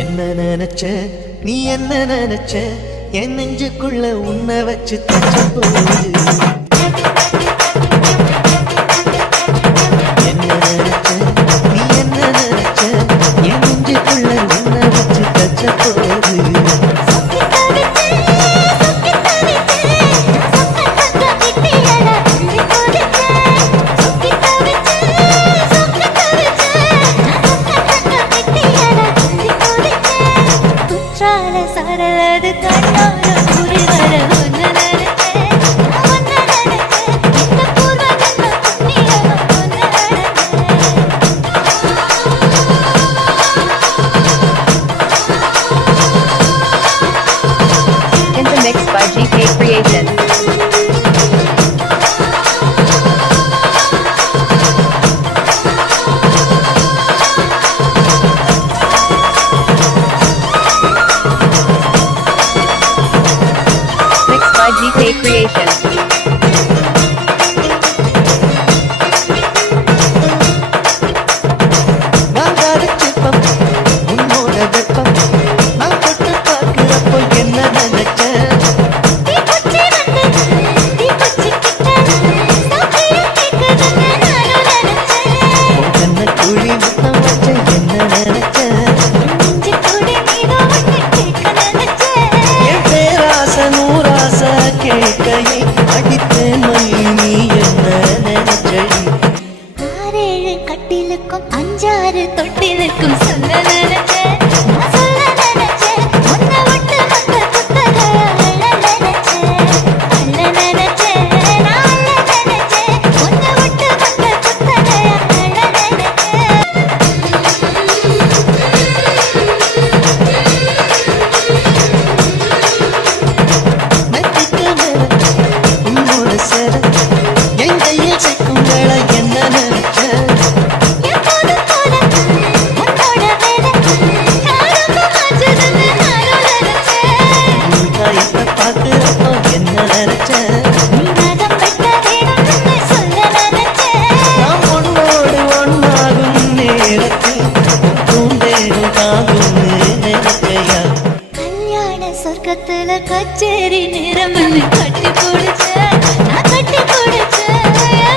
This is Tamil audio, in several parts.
என்ன நினைச்ச நீ என்ன நினைச்ச என் நெஞ்சுக்குள்ள உன்னை வச்சு தச்சு போகுது என்ன நினைச்ச நீ என்ன நினைச்ச என் நெஞ்சுக்குள்ள உன்னை வச்சு தச்ச போகுது சரலது கண்ணோர புரி வர ஒன்னு நினைச்சேன் ஒன்னு நினைச்சேன் இந்த பூர்வ ஜன்ம புண்ணியம் ஒன்னு In the mix by GK Creation. GK Creation. நான் காதச்சிப்பம் உன்னோட வெப்பம் நான் தொட்டு பார்க்கிறப்போ என்ன நினைச்ச தீக்குச்சி வந்து தீக்குச்சி கிட்ட சாப்பியம் கேட்குதுன்னு நானும் நினைச்சேன் உன் கண்ண குழி முத்தம் வச்ச என்ன நினைச்ச நெஞ்சு கூட நீதோ ஒன்னு கேட்க நினைச்சேன் என் பேராச நூறாச கேட்கையை அடித்தேன் மல்லி நீ என்ன நினைச்சடி ஆறேழு கட்டிலுக்கும் அஞ்சாறு தொட்டிலுக்கும் சொல்ல நினைச்சேன் நான் சொல்ல நினைச்சேன் உன்னை விட்டு வந்த புத்தகைய அள்ள நினைச்சேன் அள்ள நினைச்சேன் நான் அள்ள நினைச்சேன் உன்னை விட்டு வந்த புத்தகைய அள்ள நினைச்சேன் மெத்திக்க மேல உன்னோட சேர என் கையில் சிக்கும் வேளை என்ன நினைச்ச எப்போதும் போல உன்னோட வேலை ஆரம்பமாச்சதுன்னு நானும் நினைச்சேன் நீ காயத்தை பார்க்கிறப்போ என்ன நினைச்ச நீ நகம் வெட்ட வேணும்னு சொல்ல நினைச்சேன் நாம் உன்னோடு ஒன்னாகும் நேரத்தில் உன் பூந்தேகம் தாங்கும்னு நினைச்சையா கல்யாண சொர்க்கத்துல கச்சேரி நேரம்னு கட்டி போடுச்ச நான் கட்டி போடுச்ச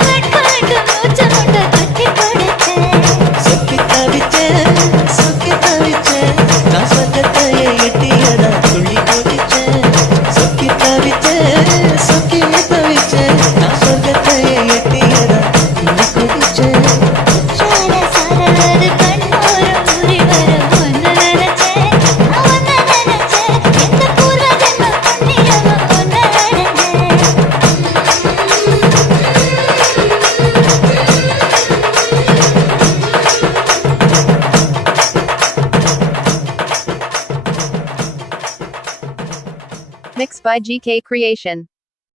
வெட்காட்டு மூச்ச முட்டை கட்டி போடுச்சேன் சொக்கி தவிச்சேன் நான் சொர்க்கத்தையே எட்டியதா துள்ளி குதிச்சேன் சொக்கி தவிச்சேன் நான் சொர்க்கத்தையே எட்டியதா துள்ளி குதிச்சேன் குற்றால சரலது கண்ணோரம் ஊறி வர ஒன்னு நினைச்சேன் நான் ஒன்னு நினைச்சேன் எந்த பூர்வ ஜன்ம புண்ணியம் ஒன்னு நினைச்சேன் Mixed by GK Creation.